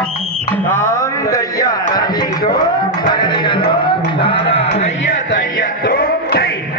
நானா. தாம் தையா தத்திதோ, தகதிகதோ, தாரா தைய தையத்தோ, தை.